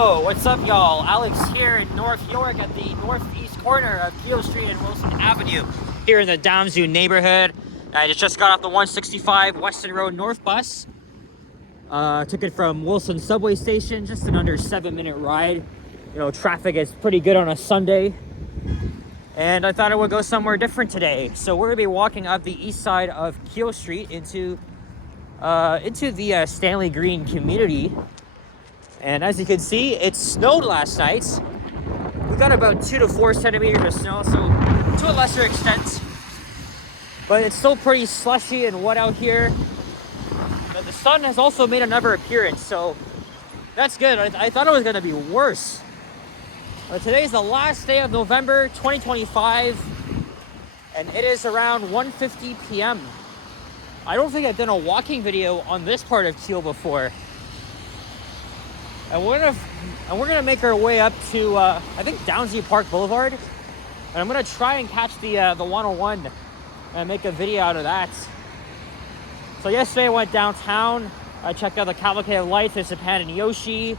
Hello, what's up y'all? Alex here in North York at the northeast corner of Keele Street and Wilson Avenue here in the Downsview neighborhood. I just got off the 165 Weston Road North bus. Took it from Wilson subway station, just an under 7-minute ride. You know, traffic is pretty good on a Sunday. And I thought I would go somewhere different today. So we're gonna be walking up the east side of Keele Street into the Stanley Green community. And as you can see, it snowed last night. We got about 2 to 4 centimeters of snow, so to a lesser extent. But it's still pretty slushy and wet out here. But the sun has also made another appearance, so that's good. I thought it was gonna be worse. But today is the last day of November 2025, and it is around 1:50 p.m. I don't think I've done a walking video on this part of Keele before. And we're gonna make our way up to I think Downsview Park Boulevard, and I'm gonna try and catch the 101 and make a video out of that. So yesterday I went downtown. I checked out the Cavalcade of Lights at Japan and Yoshi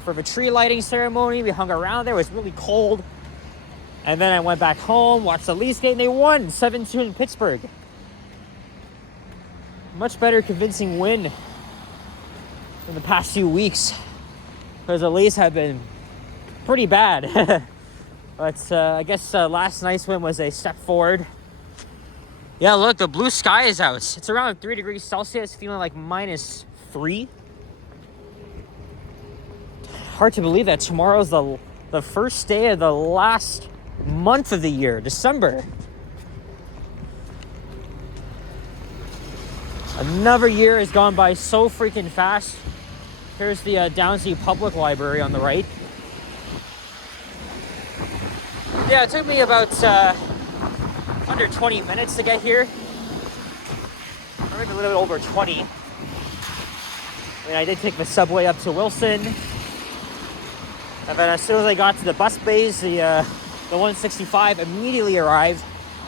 for the tree lighting ceremony. We hung around there. It was really cold, and then I went back home, watched the Leafs game. They won 7-2 in Pittsburgh. Much better convincing win in the past few weeks, because the Leafs have been pretty bad. But I guess last night's win was a step forward. Yeah, look, the blue sky is out. It's around 3 degrees Celsius, feeling like -3. Hard to believe that tomorrow's the first day of the last month of the year, December. Another year has gone by so freaking fast. Here's the Downsview Public Library on the right. Yeah, it took me about under 20 minutes to get here. Or maybe a little bit over 20. And I did take the subway up to Wilson. And then as soon as I got to the bus bays, the 165 immediately arrived.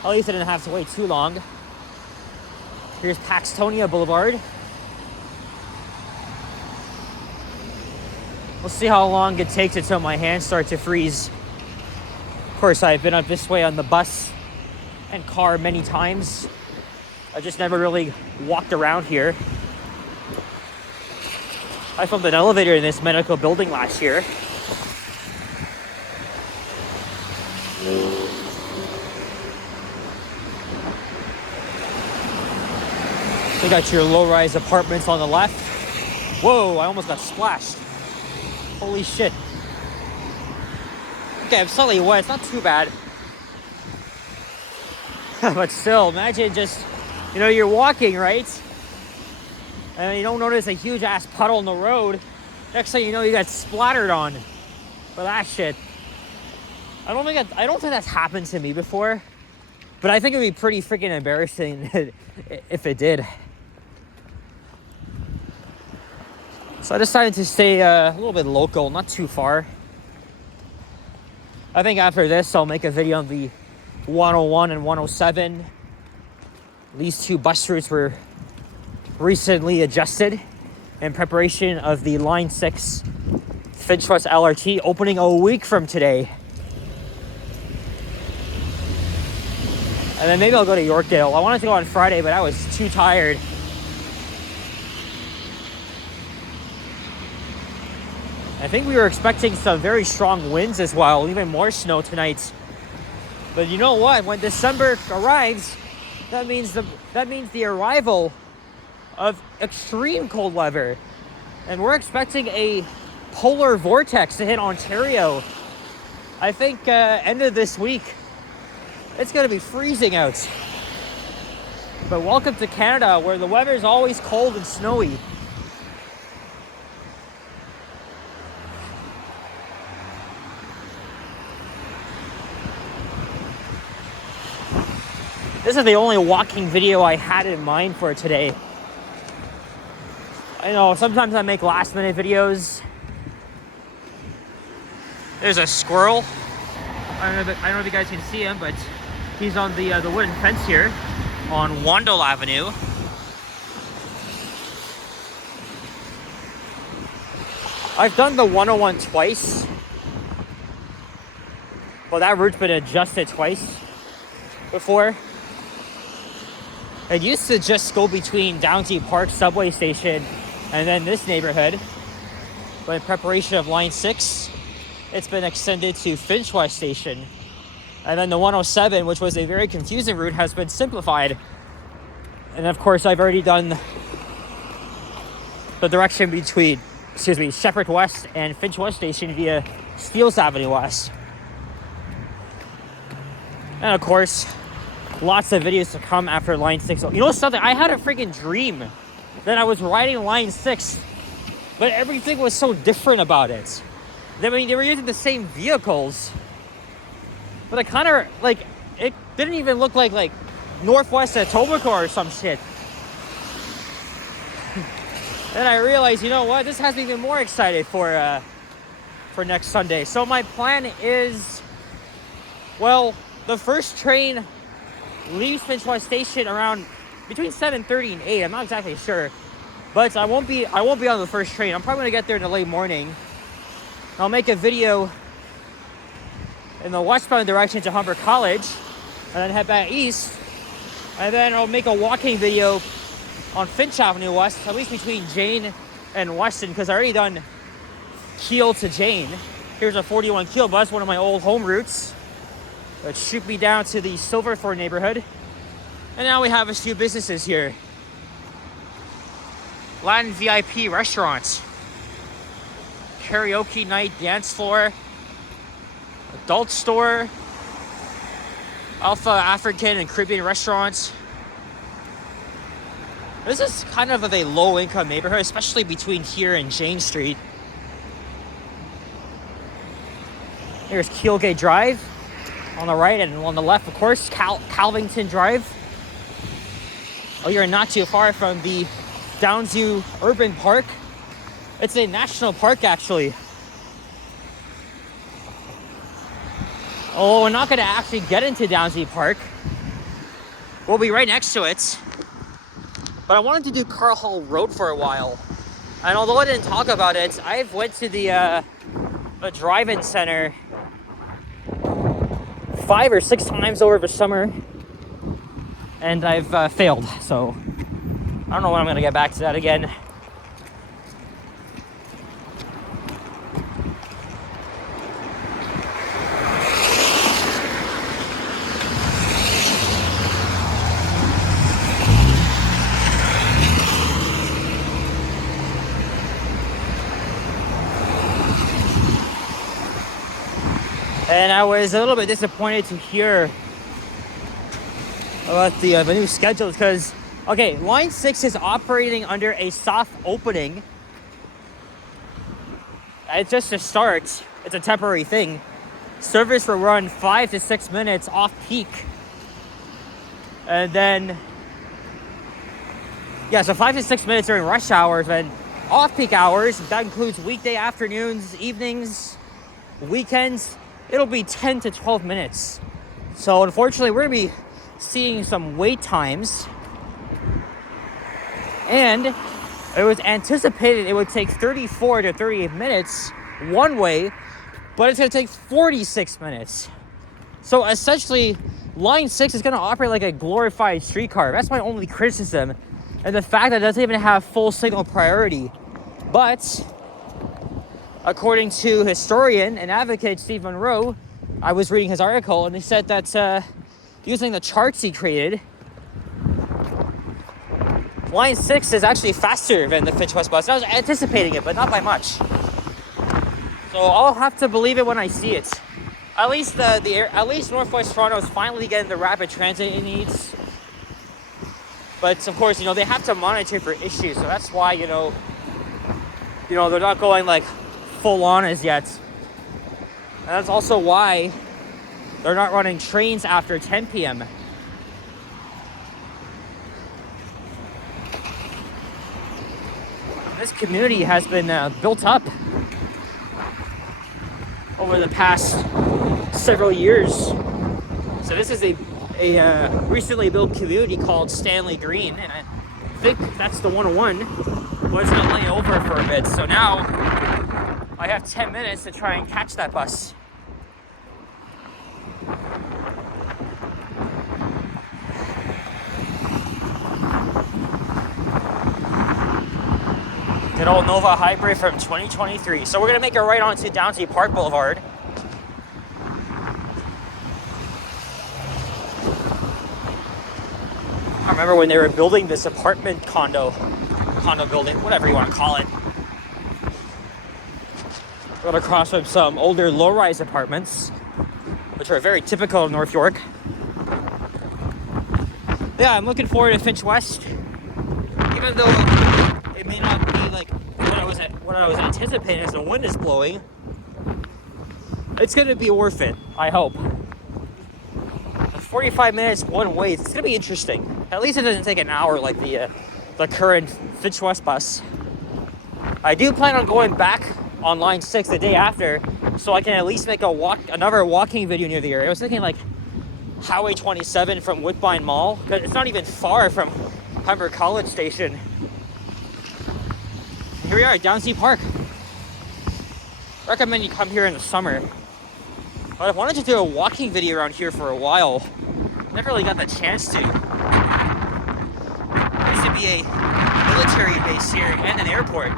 At least I didn't have to wait too long. Here's Paxtonia Boulevard. We'll see how long it takes until my hands start to freeze. Of course, I've been up this way on the bus and car many times. I just never really walked around here. I filmed an elevator in this medical building last year. You got your low-rise apartments on the left. Whoa, I almost got splashed. Holy shit. Okay, I'm slightly wet. It's not too bad. But still, imagine just, you know, you're walking, right? And you don't notice a huge-ass puddle in the road. Next thing you know, you got splattered on for that shit. I don't think that's happened to me before. But I think it would be pretty freaking embarrassing if it did. So I decided to stay a little bit local, not too far. I think after this, I'll make a video on the 101 and 107. These two bus routes were recently adjusted in preparation of the Line 6 Finch West LRT opening a week from today. And then maybe I'll go to Yorkdale. I wanted to go on Friday, but I was too tired. I think we were expecting some very strong winds as well, even more snow tonight. But you know what? When December arrives, that means the arrival of extreme cold weather. And we're expecting a polar vortex to hit Ontario. I think end of this week. It's going to be freezing out. But welcome to Canada, where the weather is always cold and snowy. This is the only walking video I had in mind for today. I know, sometimes I make last-minute videos. There's a squirrel. I don't know if you guys can see him, but he's on the wooden fence here on Wandle Avenue. I've done the 101 twice, but that route's been adjusted twice before. It used to just go between Downsview Park subway station and then this neighborhood, but in preparation of Line 6, it's been extended to Finch West Station. And then the 107, which was a very confusing route, has been simplified. And of course, I've already done the direction between, Shepherd West and Finch West Station via Steeles Avenue West. And of course, lots of videos to come after Line 6. You know something? I had a freaking dream that I was riding Line 6, but everything was so different about it. I mean, they were using the same vehicles, but it kind of, like, it didn't even look like Northwest Etobicoke or some shit. Then I realized, you know what? This has me even more excited for next Sunday. So my plan is, well, the first train leaves Finch West Station around between 7:30 and 8. I'm not exactly sure, but I won't be on the first train. I'm probably gonna get there in the late morning. I'll make a video in the westbound direction to Humber College, and then head back east. And then I'll make a walking video on Finch Avenue West, at least between Jane and Weston, because I already done Keele to Jane. Here's a 41 Keele bus, one of my old home routes, that shoot me down to the Silverthorne neighborhood. And now we have a few businesses here. Latin VIP restaurants, karaoke night, dance floor, adult store, Alpha African and Caribbean restaurants. This is kind of a low-income neighborhood, especially between here and Jane Street. Here's Keelgate Drive on the right, and on the left, of course, Calvington Drive. Oh, you're not too far from the Downsview Urban Park. It's a national park, actually. Oh, we're not going to actually get into Downsview Park. We'll be right next to it. But I wanted to do Carl Hall Road for a while. And although I didn't talk about it, I've went to the drive-in center 5 or 6 times over the summer. And I've failed, so I don't know when I'm going to get back to that again. And I was a little bit disappointed to hear about the new schedule, because, okay, Line 6 is operating under a soft opening. It's just a start. It's a temporary thing. Service will run 5 to 6 minutes off peak. And then, yeah, so 5 to 6 minutes during rush hours, and off peak hours, that includes weekday afternoons, evenings, weekends, it'll be 10 to 12 minutes. So unfortunately, we're going to be seeing some wait times. And it was anticipated it would take 34 to 38 minutes one way, but it's going to take 46 minutes. So essentially, Line 6 is going to operate like a glorified streetcar. That's my only criticism. And the fact that it doesn't even have full signal priority. But according to historian and advocate Steve Monroe, I was reading his article, and he said that using the charts he created, Line 6 is actually faster than the Finch West bus. I was anticipating it, but not by much. So I'll have to believe it when I see it. At least at least Northwest Toronto is finally getting the rapid transit it needs. But of course, they have to monitor for issues, so that's why they're not going like full on as yet. And that's also why they're not running trains after 10 p.m. This community has been built up over the past several years. So this is a recently built community called Stanley Green, and I think that's the 101. But it's going to lay over for a bit. So now I have 10 minutes to try and catch that bus. Good old Nova Hybrid from 2023. So we're gonna make a right onto Downsview Park Boulevard. I remember when they were building this apartment condo building, whatever you want to call it. Right across from some older low-rise apartments, which are very typical of North York. Yeah, I'm looking forward to Finch West, even though it may not be like what I was anticipating as the wind is blowing. It's gonna be worth it, I hope. 45 minutes one way. It's gonna be interesting. At least it doesn't take an hour like the current Finch West bus. I do plan on going back on line 6 the day after, so I can at least make another walking video near the area. I was thinking like Highway 27 from Woodbine Mall, because it's not even far from Humber College Station. Here we are at Downsview Park. Recommend you come here in the summer. But I've wanted to do a walking video around here for a while. Never really got the chance to. There used to be a military base here and an airport.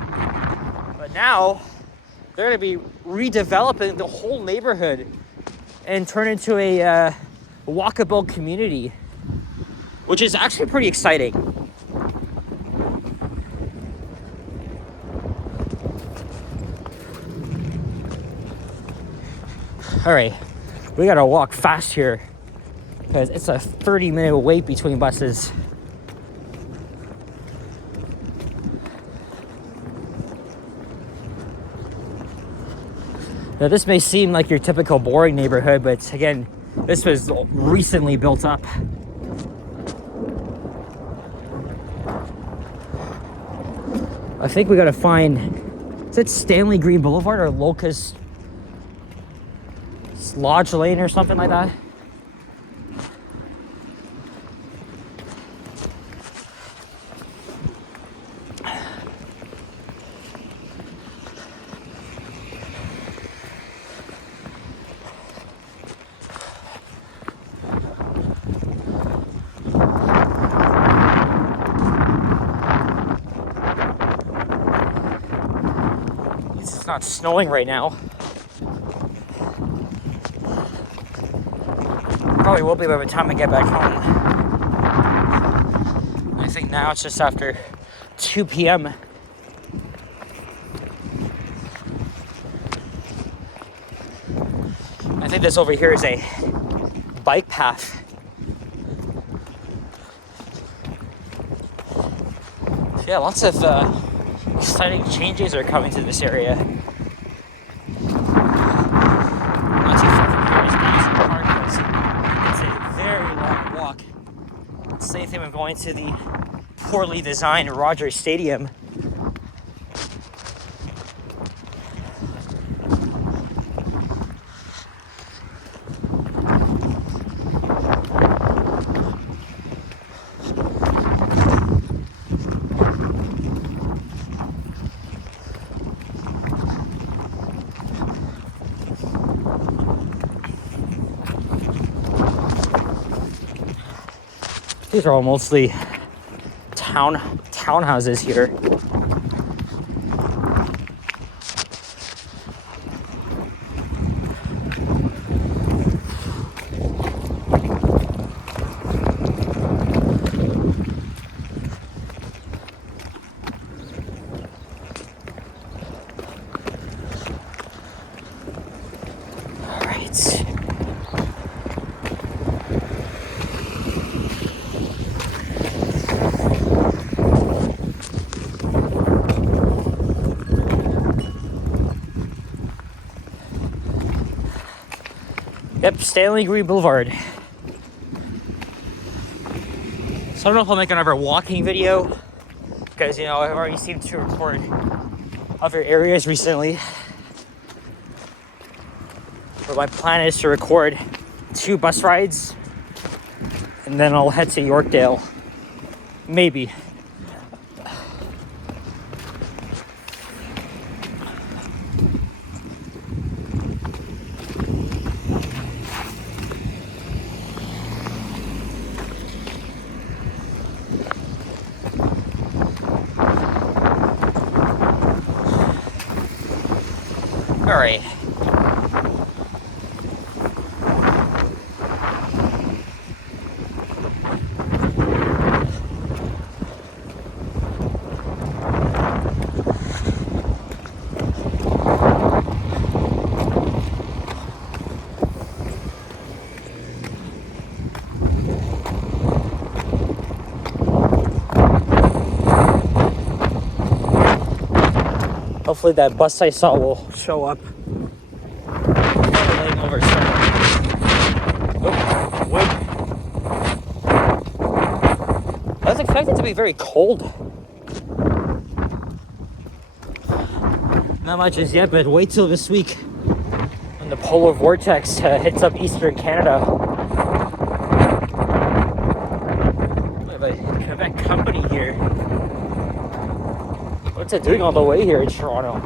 But now, they're gonna be redeveloping the whole neighborhood and turn into a walkable community, which is actually pretty exciting. All right, we gotta walk fast here because it's a 30-minute wait between buses. Now, this may seem like your typical boring neighborhood, but again, this was recently built up. I think we gotta find, is it Stanley Green Boulevard or Locust Lodge Lane or something like that? It's not snowing right now. Probably will be by the time I get back home. I think now it's just after 2 p.m. I think this over here is a bike path. Yeah, lots of exciting changes are coming to this area. Not too far from here is Downsview Park. It's a very long walk. Same thing with going to the poorly designed Rogers Stadium. These are all mostly townhouses here. All right. Yep, Stanley Green Boulevard. So I don't know if I'll make another walking video because, you know, I've already seemed to record other areas recently. But my plan is to record 2 bus rides and then I'll head to Yorkdale. Maybe. right. Hopefully that bus I saw will show up. Laying over, oh, wait. I was expecting it to be very cold. Not much as yet, but wait till this week when the polar vortex hits up eastern Canada. We have a Quebec company here. What's it doing all the way here in Toronto?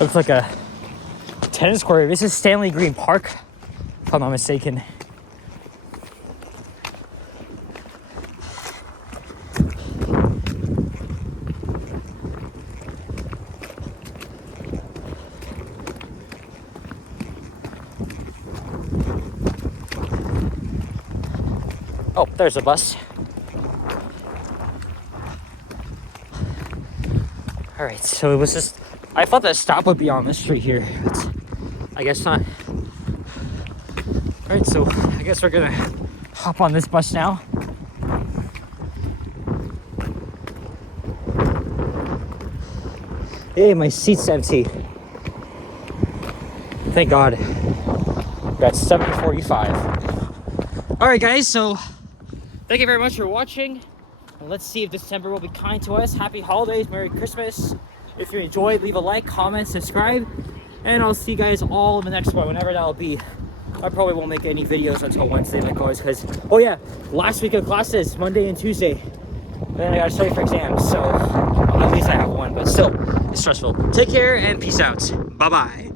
Looks like a tennis court. This is Stanley Green Park, if I'm not mistaken. Oh, there's a bus. All right, so it was just, I thought the stop would be on this street here, but I guess not. All right, so I guess we're gonna hop on this bus now. Hey, my seat's empty. Thank God. We're at 7:45. All right, guys, so thank you very much for watching. And let's see if December will be kind to us. Happy holidays, Merry Christmas. If you enjoyed, leave a like, comment, subscribe, and I'll see you guys all in the next one, whenever that'll be. I probably won't make any videos until Wednesday, like always, because, oh yeah, last week of classes, Monday and Tuesday. Then I gotta study for exams, so well, at least I have one, but still, it's stressful. Take care and peace out. Bye-bye.